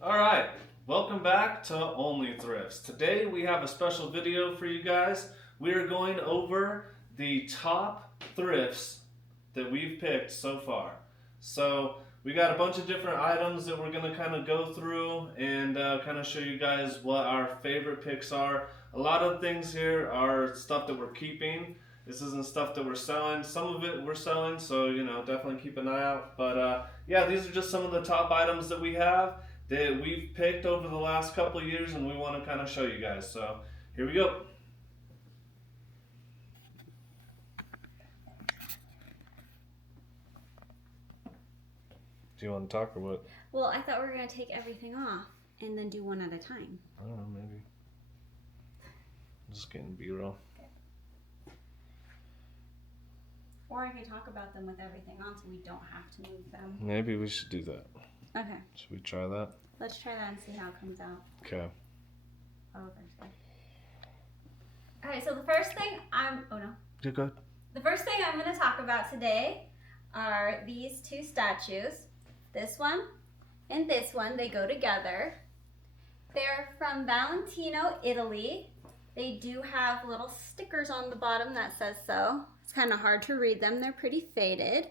Alright, welcome back to Only Thrifts. Today we have a special video for you guys. We are going over the top thrifts that we've picked so far. So we got a bunch of different items that we're going to kind of go through and kind of show you guys what our favorite picks are. A lot of things here are stuff that we're keeping. This isn't stuff that we're selling. Some of it we're selling, so definitely keep an eye out. But yeah, these are just some of the top items that we have that we've picked over the last couple of years, and we want to kind of show you guys. So here we go. Do you want to talk or what? Well, I thought we were going to take everything off and then do one at a time. I don't know, maybe. I'm just getting B-roll. Or I could talk about them with everything on so we don't have to move them. Maybe we should do that. Okay. Should we try that? Let's try that and see how it comes out. Okay. Oh, there's good. Alright, so the first thing You're good. The first thing I'm going to talk about today are these two statues. This one and this one, they go together. They're from Valentino, Italy. They do have little stickers on the bottom that says so. It's kind of hard to read them. They're pretty faded.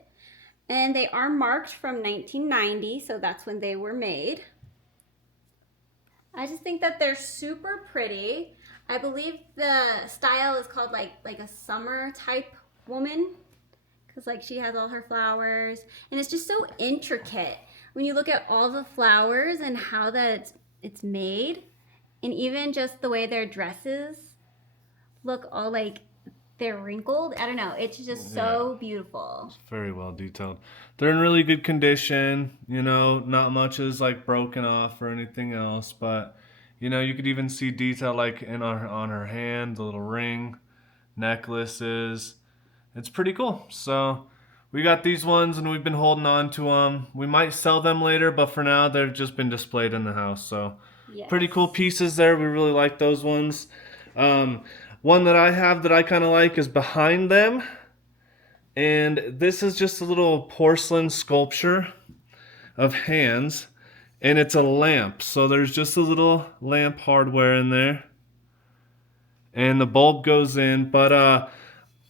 And they are marked from 1990, so that's when they were made. I just think that they're super pretty. I believe the style is called like a summer type woman, because like she has all her flowers, and it's just so intricate when you look at all the flowers and how that it's made, and even just the way their dresses look all like they're wrinkled. I don't know. It's just so beautiful. It's very well detailed. They're in really good condition. Not much is like broken off or anything else, but you could even see detail like on her hand, the little ring, necklaces. It's pretty cool. So we got these ones and we've been holding on to them. We might sell them later, but for now they've just been displayed in the house. So Yes. Pretty cool pieces there. We really like those ones. One that I have that I kind of like is behind them. And this is just a little porcelain sculpture of hands. And it's a lamp. So there's just a little lamp hardware in there. And the bulb goes in. But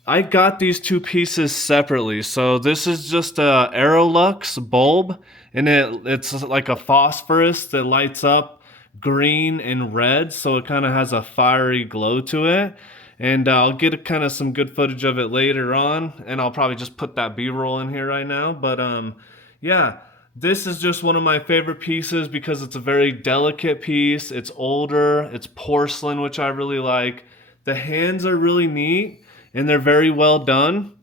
I got these two pieces separately. So this is just a Aerolux bulb. And it's like a phosphorus that lights up green and red, so it kind of has a fiery glow to it. And I'll get kind of some good footage of it later on, and I'll probably just put that B-roll in here right now. But yeah, this is just one of my favorite pieces because it's a very delicate piece. It's older, it's porcelain, which I really like. The hands are really neat and they're very well done.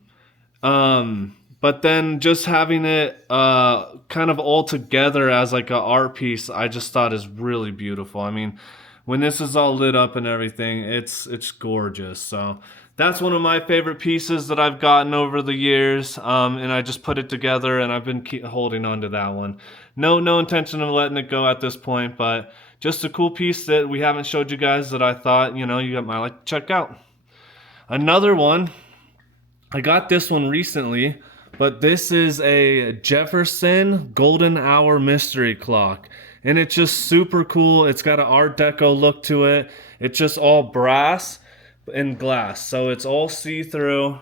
But then just having it kind of all together as like an art piece, I just thought is really beautiful. I mean, when this is all lit up and everything, it's gorgeous. So that's one of my favorite pieces that I've gotten over the years. And I just put it together and I've been holding on to that one. No intention of letting it go at this point, but just a cool piece that we haven't showed you guys that I thought, you might like to check out. Another one, I got this one recently. But this is a Jefferson Golden Hour mystery clock. And it's just super cool. It's got an Art Deco look to it. It's just all brass and glass. So it's all see-through.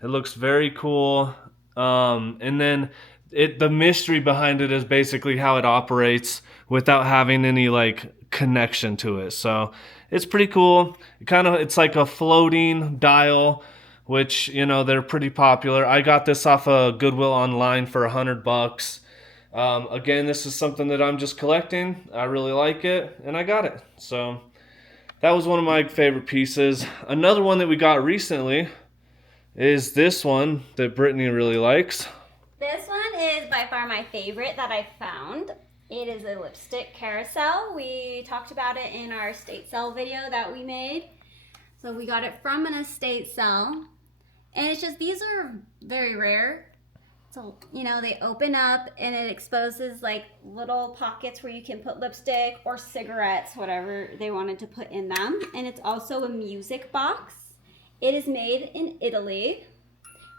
It looks very cool. And then the mystery behind it is basically how it operates without having any like connection to it. So it's pretty cool. It's like a floating dial, which they're pretty popular. I got this off of Goodwill online for $100. Again, this is something that I'm just collecting. I really like it, and I got it. So that was one of my favorite pieces. Another one that we got recently is this one that Brittany really likes. This one is by far my favorite that I found. It is a lipstick carousel. We talked about it in our estate sale video that we made. So we got it from an estate sale. And it's just, these are very rare. So, they open up and it exposes like little pockets where you can put lipstick or cigarettes, whatever they wanted to put in them. And it's also a music box. It is made in Italy.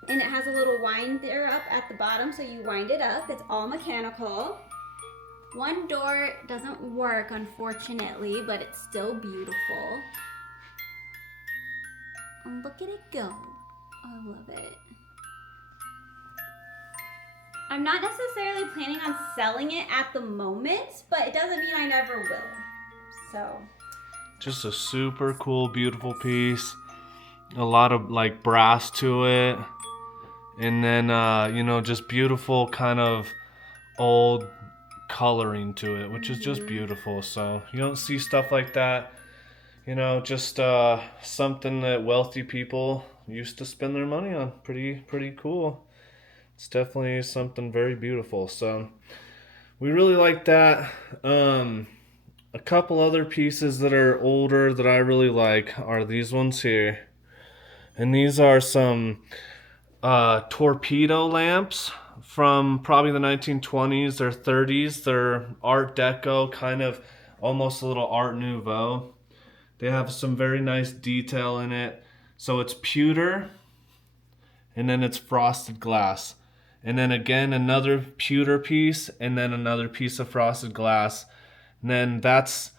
And it has a little winder up at the bottom, so you wind it up. It's all mechanical. One door doesn't work, unfortunately, but it's still beautiful. And look at it go. I love it. I'm not necessarily planning on selling it at the moment, but it doesn't mean I never will. So. Just a super cool, beautiful piece. A lot of like brass to it. And then, you know, just beautiful kind of old coloring to it, which is just beautiful. So you don't see stuff like that. You know, just something that wealthy people used to spend their money on. Pretty cool. It's definitely something very beautiful. So we really like that. A couple other pieces that are older that I really like are these ones here. And these are some torpedo lamps from probably the 1920s or 30s. They're Art Deco, kind of almost a little Art Nouveau. They have some very nice detail in it. So it's pewter, and then it's frosted glass. And then again, another pewter piece, and then another piece of frosted glass. And then that's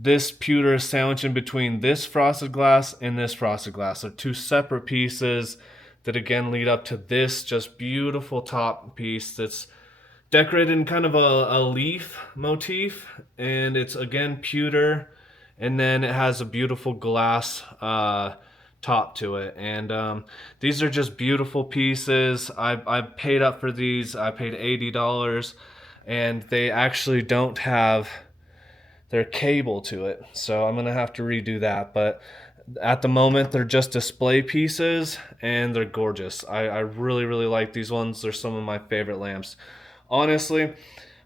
this pewter is sandwiched in between this frosted glass and this frosted glass. They're two separate pieces that again lead up to this just beautiful top piece that's decorated in kind of a leaf motif. And it's again pewter, and then it has a beautiful glass top to it. And these are just beautiful pieces. I paid up for these. I paid $80, and they actually don't have their cable to it, so I'm gonna have to redo that. But at the moment, they're just display pieces, and they're gorgeous. I really like these ones. They're some of my favorite lamps. Honestly,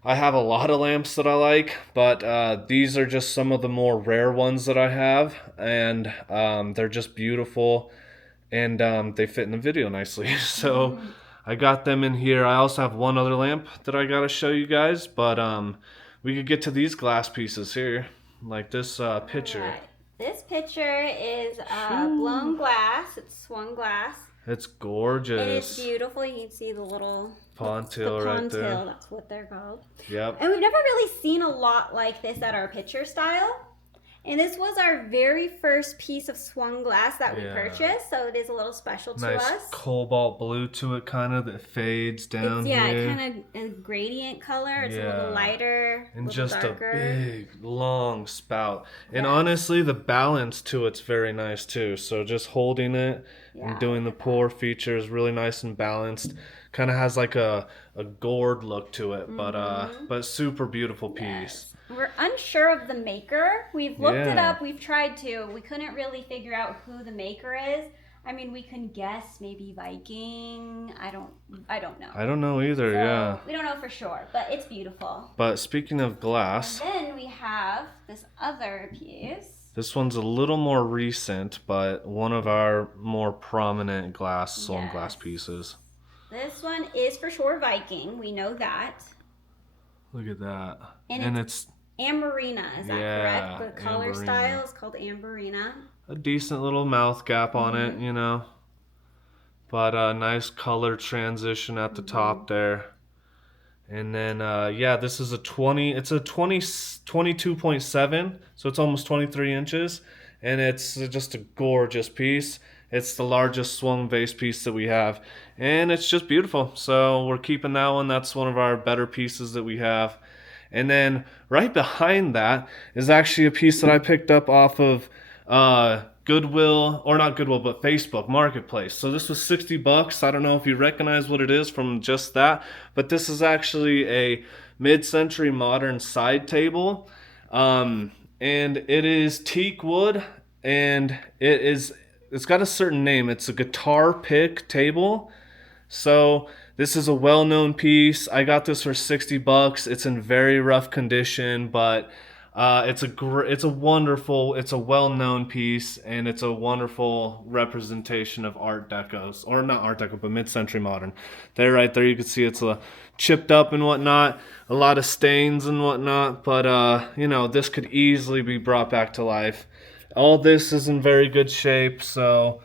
I have a lot of lamps that I like, but these are just some of the more rare ones that I have, and they're just beautiful, and they fit in the video nicely. So I got them in here. I also have one other lamp that I gotta show you guys, but we could get to these glass pieces here, like this pitcher. Right. This pitcher is blown glass. It's swung glass. It's gorgeous. It is beautiful. You can see the little Pontil right there. Pontil, that's what they're called. Yep. And we've never really seen a lot like this at our pitcher style. And this was our very first piece of swung glass that we purchased, so it is a little special to us. Nice cobalt blue to it, kind of, that fades down here. here. Kind of a gradient color. It's a little lighter, and just darker. A big, long spout. And honestly, the balance to it's very nice too. So just holding it and doing the pour feature is really nice and balanced. Kind of has like a gourd look to it, but super beautiful piece. Yes. We're unsure of the maker. We've looked it up. We've tried to. We couldn't really figure out who the maker is. I mean, we can guess maybe Viking. I don't know. I don't know either. So, we don't know for sure, but it's beautiful. But speaking of glass, and then we have this other piece. This one's a little more recent, but one of our more prominent swung glass pieces. This one is for sure Viking. We know that. Look at that. And it's Amberina, is that correct? The color style is called Amberina. A decent little mouth gap on it, you know. But a nice color transition at the top there. And then, this is it's a 22.7, so it's almost 23 inches. And it's just a gorgeous piece. It's the largest swung vase piece that we have. And it's just beautiful. So we're keeping that one. That's one of our better pieces that we have. And then right behind that is actually a piece that I picked up off of Goodwill, or not Goodwill, but Facebook Marketplace. So this was $60. I don't know if you recognize what it is from just that, but this is actually a mid-century modern side table. And it is teak wood, and it's got a certain name. It's a guitar pick table. So this is a well-known piece. I got this for $60. It's in very rough condition, but it's a well-known piece, and it's a wonderful representation of Art Deco's, or not Art Deco, but mid-century modern. Right there, you can see it's chipped up and whatnot, a lot of stains and whatnot, but this could easily be brought back to life. All this is in very good shape, so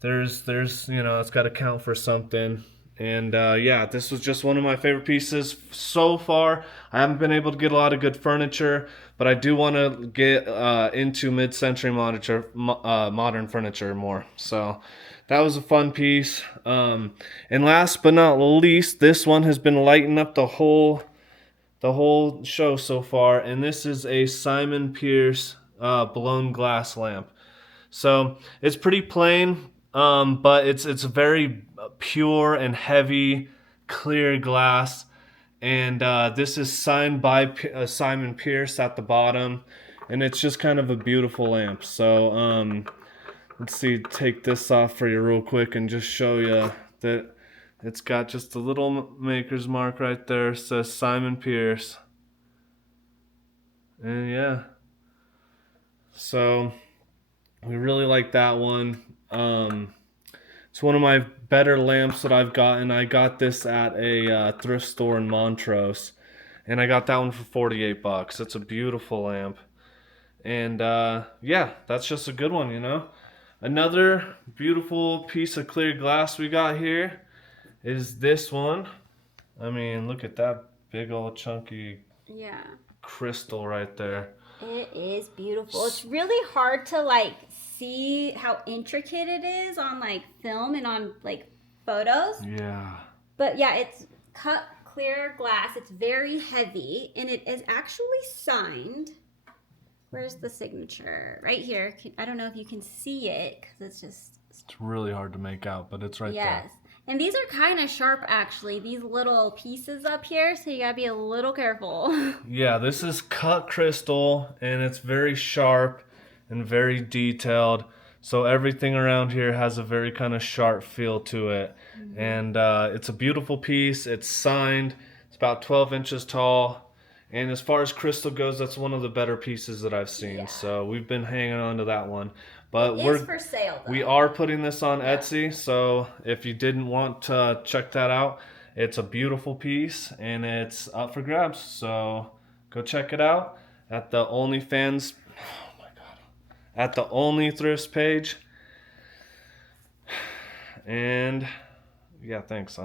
there's it's got to count for something. And yeah, this was just one of my favorite pieces so far. I haven't been able to get a lot of good furniture, but I do want to get into mid-century modern furniture more. So that was a fun piece. And last but not least, this one has been lighting up the whole show so far, and this is a Simon Pierce blown glass lamp. So it's pretty plain, but it's very pure and heavy, clear glass. And this is signed by Simon Pierce at the bottom, and it's just kind of a beautiful lamp. So let's see, take this off for you real quick and just show you that it's got just a little maker's mark right there. It says Simon Pierce. And yeah, so we really like that one. It's one of my better lamps that I've gotten. I got this at a thrift store in Montrose, and I got that one for $48. It's a beautiful lamp, and yeah, that's just a good one, you know. Another beautiful piece of clear glass we got here is this one. I mean, look at that big old chunky Yeah. crystal right there. It is beautiful. It's really hard to like see how intricate it is on like film and on like photos. Yeah. But yeah, it's cut clear glass. It's very heavy and it is actually signed. Where's the signature? Right here. I don't know if you can see it because it's just. It's really hard to make out, but it's right there. Yes. And these are kind of sharp, actually, these little pieces up here, so you gotta be a little careful. Yeah, this is cut crystal, and it's very sharp and very detailed. So everything around here has a very kind of sharp feel to it. Mm-hmm. And it's a beautiful piece. It's signed. It's about 12 inches tall. And as far as crystal goes, that's one of the better pieces that I've seen. Yeah. So we've been hanging on to that one. But it is for sale, though. We are putting this on Etsy, so if you didn't want to check that out, it's a beautiful piece and it's up for grabs. So go check it out at the OnlyFans. Oh my God! At the Only Thrifts page. And yeah, thanks.